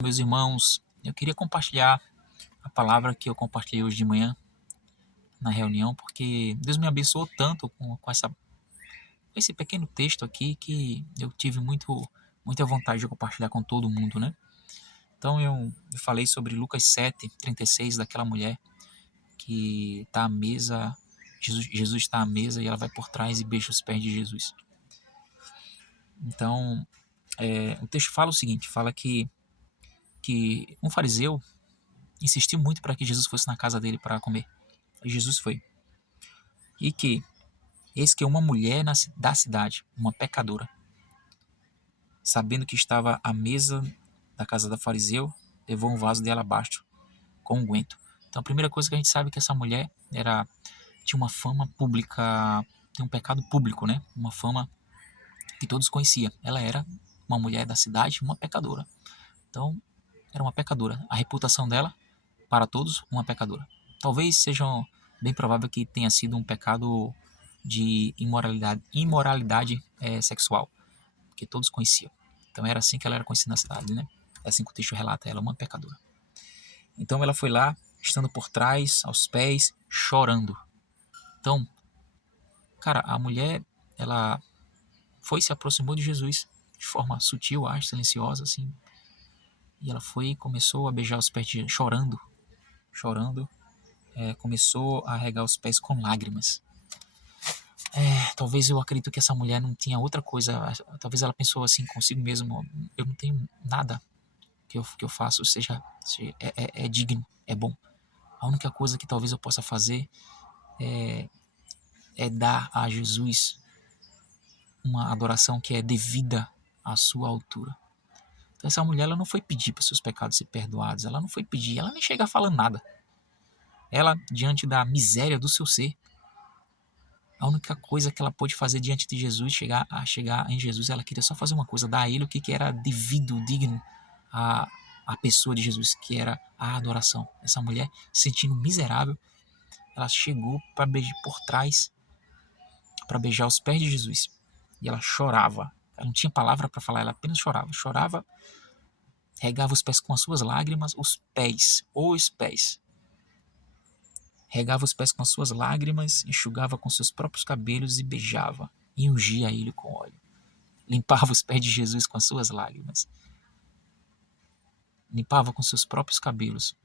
Meus irmãos, eu queria compartilhar a palavra que eu compartilhei hoje de manhã na reunião, porque Deus me abençoou tanto com esse pequeno texto aqui que eu tive muita vontade de compartilhar com todo mundo, né? Então eu falei sobre Lucas 7:36, daquela mulher que está à mesa, Jesus está à mesa e ela vai por trás e beija os pés de Jesus. Então, o texto fala o seguinte, fala que um fariseu insistiu muito para que Jesus fosse na casa dele para comer. E Jesus foi. E que, eis que uma mulher da cidade, uma pecadora, sabendo que estava à mesa da casa da fariseu, levou um vaso de alabastro com unguento. Então a primeira coisa que a gente sabe é que essa mulher tinha uma fama pública, tem um pecado público, né? Uma fama que todos conheciam. Ela era uma mulher da cidade, uma pecadora. Então, era uma pecadora. A reputação dela, para todos, uma pecadora. Talvez seja bem provável que tenha sido um pecado de imoralidade sexual, que todos conheciam. Então era assim que ela era conhecida na cidade, né? É assim que o texto relata ela, uma pecadora. Então ela foi lá, estando por trás, aos pés, chorando. Então, cara, a mulher, ela se aproximou de Jesus de forma sutil, acho, silenciosa, assim. E ela foi e começou a beijar os pés, chorando, começou a regar os pés com lágrimas. Talvez eu acredito que essa mulher não tinha outra coisa, talvez ela pensou assim consigo mesma, eu não tenho nada que eu faço é digno, é bom. A única coisa que talvez eu possa fazer é dar a Jesus uma adoração que é devida à sua altura. Então essa mulher, ela não foi pedir para os seus pecados ser perdoados, ela não foi pedir, ela nem chega falando nada. Ela, diante da miséria do seu ser, a única coisa que ela pôde fazer diante de Jesus, chegar em Jesus, ela queria só fazer uma coisa, dar a ele o que era devido, digno à pessoa de Jesus, que era a adoração. Essa mulher, se sentindo miserável, ela chegou para beijar por trás, para beijar os pés de Jesus. E ela chorava. Ela não tinha palavra para falar, ela apenas chorava. Chorava, regava os pés com as suas lágrimas, os pés. Regava os pés com as suas lágrimas, enxugava com seus próprios cabelos e beijava, e ungia ele com óleo. Limpava os pés de Jesus com as suas lágrimas. Limpava com seus próprios cabelos,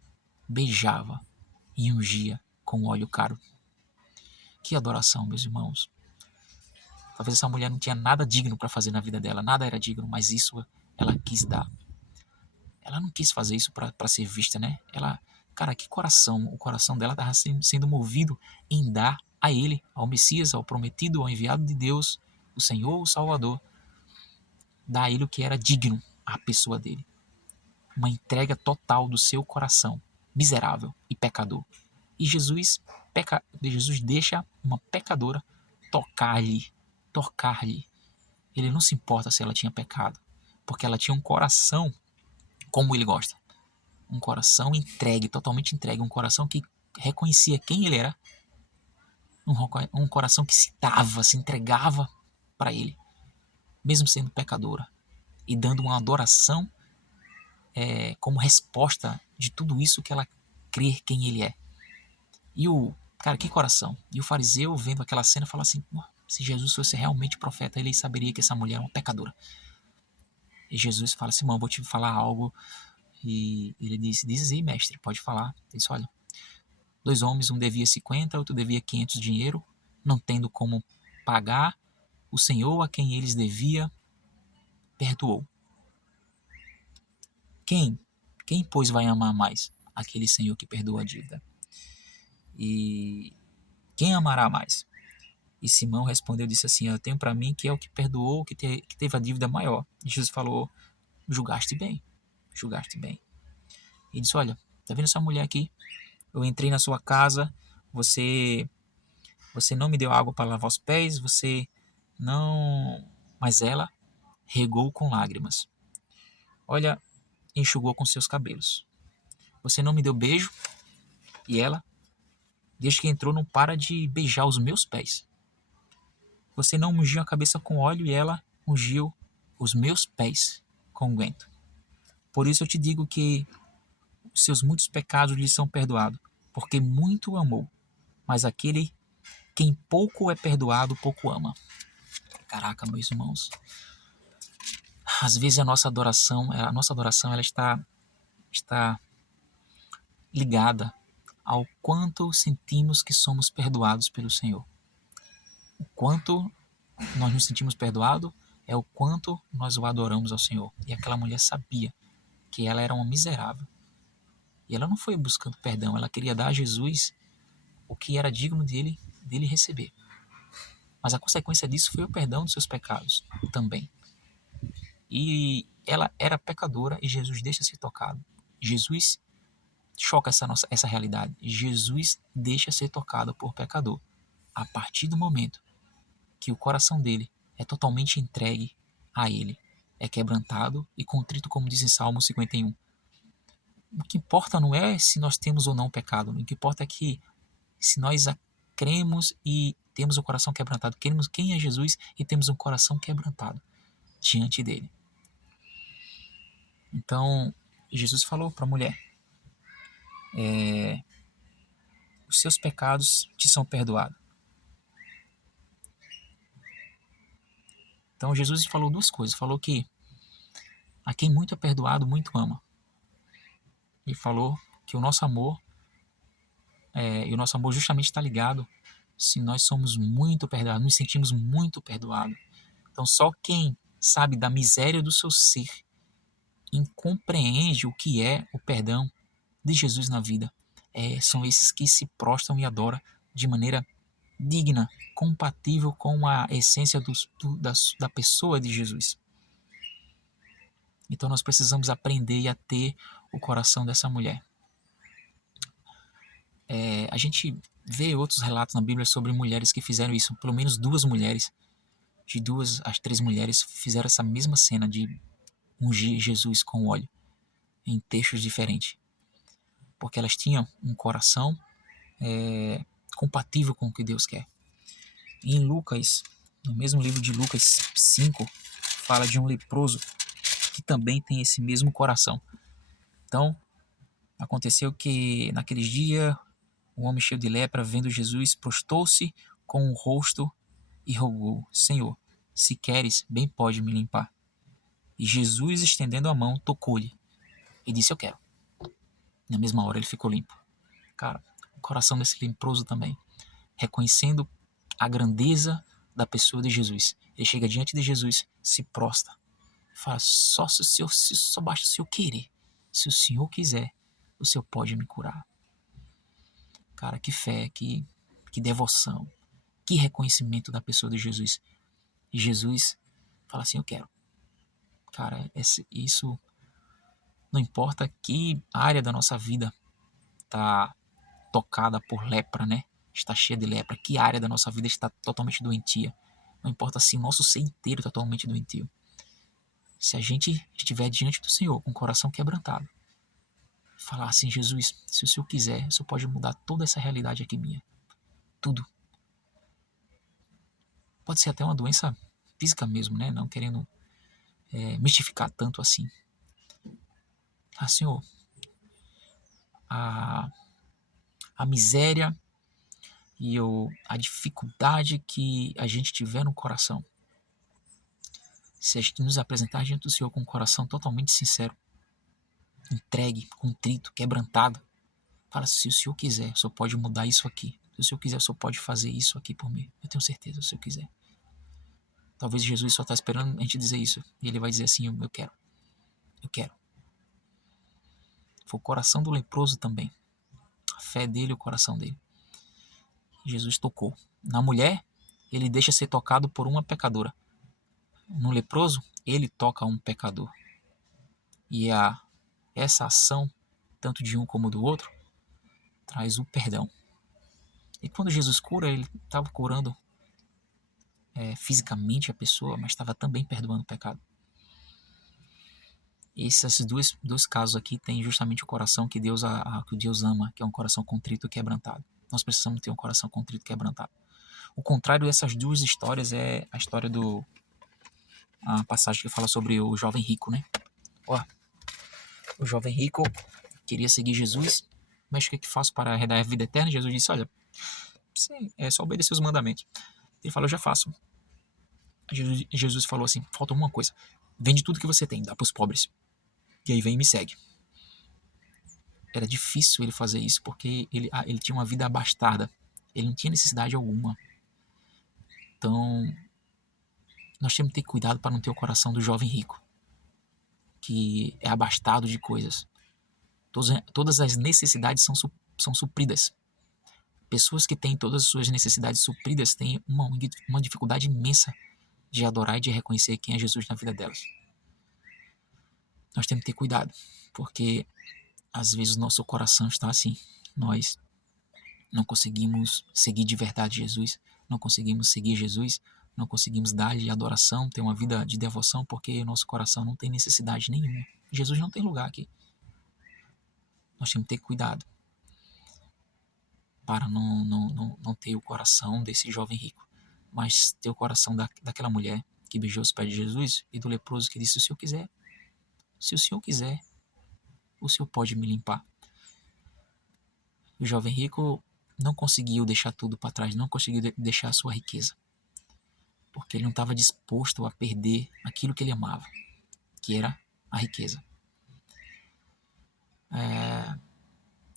beijava e ungia com óleo caro. Que adoração, meus irmãos. Talvez essa mulher não tinha nada digno para fazer na vida dela, nada era digno, mas isso ela quis dar. Ela não quis fazer isso para ser vista, né? Cara, que coração. O coração dela estava sendo movido em dar a ele, ao Messias, ao prometido, ao enviado de Deus, o Senhor, o Salvador, dar a ele o que era digno à pessoa dele. Uma entrega total do seu coração, miserável e pecador. E Jesus deixa uma pecadora tocar-lhe. Ele não se importa se ela tinha pecado, porque ela tinha um coração como ele gosta. Um coração entregue, totalmente entregue, um coração que reconhecia quem ele era, um coração que se entregava para ele, mesmo sendo pecadora, e dando uma adoração como resposta de tudo isso que ela crê quem ele é. Cara, que coração. E o fariseu, vendo aquela cena, fala assim, se Jesus fosse realmente profeta, ele saberia que essa mulher é uma pecadora. E Jesus fala assim, vou te falar algo. E ele diz aí, mestre, pode falar. Ele disse, olha, 2 homens, um devia 50, outro devia 500 dinheiro, não tendo como pagar, o Senhor a quem eles devia, perdoou. Quem, pois, vai amar mais? Aquele Senhor que perdoa a dívida. E quem amará mais? E Simão respondeu, disse assim, eu tenho para mim que é o que perdoou, que teve a dívida maior. E Jesus falou, julgaste bem. E disse, olha, tá vendo essa mulher aqui? Eu entrei na sua casa, você não me deu água para lavar os pés, você não... Mas ela regou com lágrimas. Olha, enxugou com seus cabelos. Você não me deu beijo, e ela, desde que entrou, não para de beijar os meus pés. Você não ungiu a cabeça com óleo, e ela ungiu os meus pés com unguento. Por isso eu te digo que os seus muitos pecados lhe são perdoados, porque muito amou. Mas aquele quem pouco é perdoado, pouco ama. Caraca, meus irmãos. Às vezes a nossa adoração ela está ligada ao quanto sentimos que somos perdoados pelo Senhor. O quanto nós nos sentimos perdoados é o quanto nós o adoramos ao Senhor. E aquela mulher sabia que ela era uma miserável. E ela não foi buscando perdão, ela queria dar a Jesus o que era digno dele receber. Mas a consequência disso foi o perdão dos seus pecados também. E ela era pecadora e Jesus deixa ser tocado. Jesus choca essa realidade. Jesus deixa ser tocado por pecador. A partir do momento que o coração dele é totalmente entregue a ele, é quebrantado e contrito, como diz em Salmo 51. O que importa não é se nós temos ou não pecado, o que importa é que se nós cremos e temos o coração quebrantado, queremos quem é Jesus e temos um coração quebrantado diante dele. Então, Jesus falou para a mulher, os seus pecados te são perdoados. Então, Jesus falou duas coisas. Falou que a quem muito é perdoado, muito ama. E falou que o nosso amor, e o nosso amor justamente está ligado se nós somos muito perdoados, nos sentimos muito perdoados. Então, só quem sabe da miséria do seu ser e compreende o que é o perdão de Jesus na vida, são esses que se prostram e adoram de maneira digna, compatível com a essência da pessoa de Jesus. Então nós precisamos aprender a ter o coração dessa mulher. A gente vê outros relatos na Bíblia sobre mulheres que fizeram isso. Pelo menos duas mulheres, de 2 às 3 mulheres, fizeram essa mesma cena de ungir Jesus com óleo, em textos diferentes. Porque elas tinham um coração compatível com o que Deus quer. E em Lucas, no mesmo livro de Lucas 5, fala de um leproso que também tem esse mesmo coração. Então, aconteceu que naqueles dias, um homem cheio de lepra, vendo Jesus, prostou-se com o rosto e rogou: Senhor, se queres, bem pode me limpar. E Jesus, estendendo a mão, tocou-lhe e disse: eu quero. Na mesma hora ele ficou limpo. Cara, o coração desse leproso também, reconhecendo a grandeza da pessoa de Jesus. Ele chega diante de Jesus, se prostra, fala: só basta o Senhor querer. Se o Senhor quiser, o Senhor pode me curar. Cara, que fé, que devoção, que reconhecimento da pessoa de Jesus. E Jesus fala assim: eu quero. Cara, isso não importa que área da nossa vida está tocada por lepra, né? Está cheia de lepra. Que área da nossa vida está totalmente doentia. Não importa se o nosso ser inteiro está totalmente doentio. Se a gente estiver diante do Senhor com o coração quebrantado, falar assim: Jesus, se o Senhor quiser, o Senhor pode mudar toda essa realidade aqui minha. Tudo. Pode ser até uma doença física mesmo, né? Não querendo mistificar tanto assim. Ah, Senhor, a miséria e a dificuldade que a gente tiver no coração, se a gente nos apresentar diante do Senhor com um coração totalmente sincero, entregue, contrito, quebrantado, fala: se o Senhor quiser, o Senhor pode mudar isso aqui. Se o Senhor quiser, o Senhor pode fazer isso aqui por mim. Eu tenho certeza, se o Senhor quiser. Talvez Jesus só está esperando a gente dizer isso. E ele vai dizer assim: eu quero. Eu quero. Foi o coração do leproso também. A fé dele, o coração dele. Jesus tocou. Na mulher, ele deixa ser tocado por uma pecadora. No leproso, ele toca um pecador. E essa ação, tanto de um como do outro, traz o perdão. E quando Jesus cura, ele estava curando fisicamente a pessoa, mas estava também perdoando o pecado. Esses dois casos aqui têm justamente o coração que Deus ama, que é um coração contrito e quebrantado. Nós precisamos ter um coração contrito e quebrantado. O contrário dessas duas histórias é a história a passagem que fala sobre o jovem rico, né? Ó, O jovem rico queria seguir Jesus, mas o que faço para herdar a vida eterna? Jesus disse, olha, sim, é só obedecer os mandamentos. Ele falou, eu já faço. Jesus falou assim, falta uma coisa, vende tudo que você tem, dá para os pobres, e aí vem e me segue. Era difícil ele fazer isso, porque ele tinha uma vida abastada, ele não tinha necessidade alguma. Então, nós temos que ter cuidado para não ter o coração do jovem rico, que é abastado de coisas. Todas as necessidades são supridas. Pessoas que têm todas as suas necessidades supridas têm uma dificuldade imensa de adorar e de reconhecer quem é Jesus na vida delas. Nós temos que ter cuidado, porque às vezes o nosso coração está assim. Nós não conseguimos seguir de verdade Jesus, não conseguimos seguir Jesus, não conseguimos dar-lhe adoração, ter uma vida de devoção, porque o nosso coração não tem necessidade nenhuma. Jesus não tem lugar aqui. Nós temos que ter cuidado para não ter o coração desse jovem rico, mas ter o coração daquela mulher que beijou os pés de Jesus e do leproso que disse, se o Senhor quiser, o Senhor pode me limpar. O jovem rico não conseguiu deixar tudo para trás, não conseguiu deixar a sua riqueza, porque ele não estava disposto a perder aquilo que ele amava, que era a riqueza.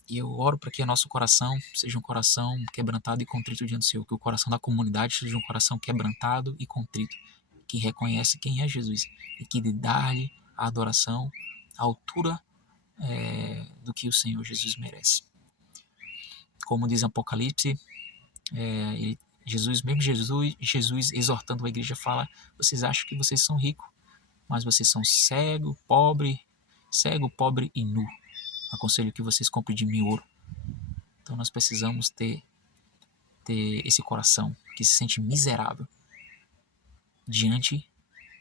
E eu oro para que o nosso coração seja um coração quebrantado e contrito diante do Senhor, que o coração da comunidade seja um coração quebrantado e contrito, que reconhece quem é Jesus e que dá-lhe a adoração à altura do que o Senhor Jesus merece. Como diz Apocalipse, Jesus exortando a igreja fala, vocês acham que vocês são ricos, mas vocês são cego, pobre e nu. Aconselho que vocês comprem de mim ouro. Então nós precisamos ter esse coração que se sente miserável diante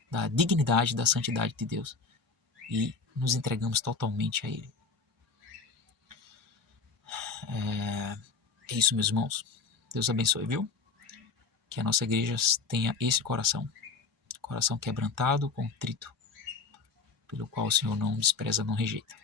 da dignidade, da santidade de Deus e nos entregamos totalmente a Ele. É isso, meus irmãos. Deus abençoe, viu? Que a nossa igreja tenha esse coração quebrantado, contrito, pelo qual o Senhor não despreza, não rejeita.